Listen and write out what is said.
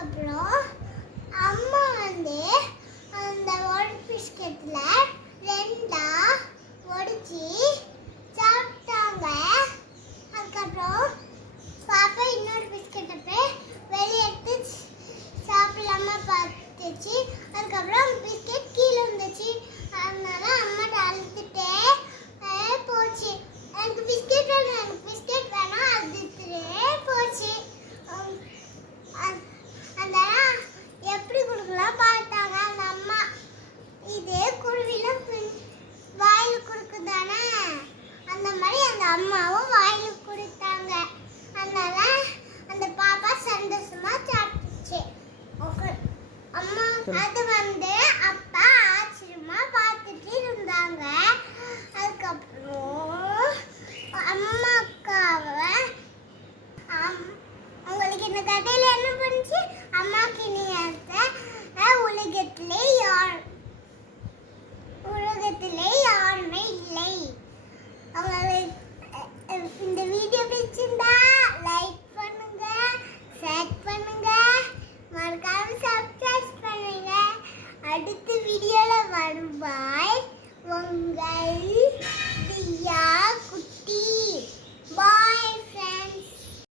அதுக்கப்புறம் அம்மா வந்து அந்த ஒரு பிஸ்கெட்ல ரெண்டா ஒடிச்சு சாப்பிட்டாங்க. அதுக்கப்புறம் பாப்பா இன்னொரு பிஸ்கெட்டை போய் வெளியே எடுத்து சாப்பிடலாமா பார்த்துச்சு. அதுக்கப்புறம் பிஸ்கெட் கீழே இருந்துச்சு. அதனால அம்மாட்ட அழுதுட்டே போச்சு. எனக்கு பிஸ்கெட் வேணும், எனக்கு பிஸ்கெட் வேணும் அழுதுட்டே போச்சு. அந்த எப்படி கொடுக்கலாம் பார்த்தாங்க அந்த அம்மா. இது குருவிலாம் வாயில கொடுக்குதானே, அந்த மாதிரி அந்த அம்மாவும் வாயில கொடுத்தாங்க. அதனால அந்த பாப்பா சந்தோஷமா சாப்பிட்டுச்சு. அம்மா அது வந்து அப்பா ஆச்சரியமா பார்த்துட்டு இருந்தாங்க. அதுக்கப்புறம் அம்மாக்காவை உங்களுக்கு இந்த கதையில என்ன பண்ணுச்சு? அம்மாக்கு இனியாத்த உலகத்திலே யாருமே இல்லை. உங்களுக்கு இந்த வீடியோ பிடிச்சிருந்தா லைக்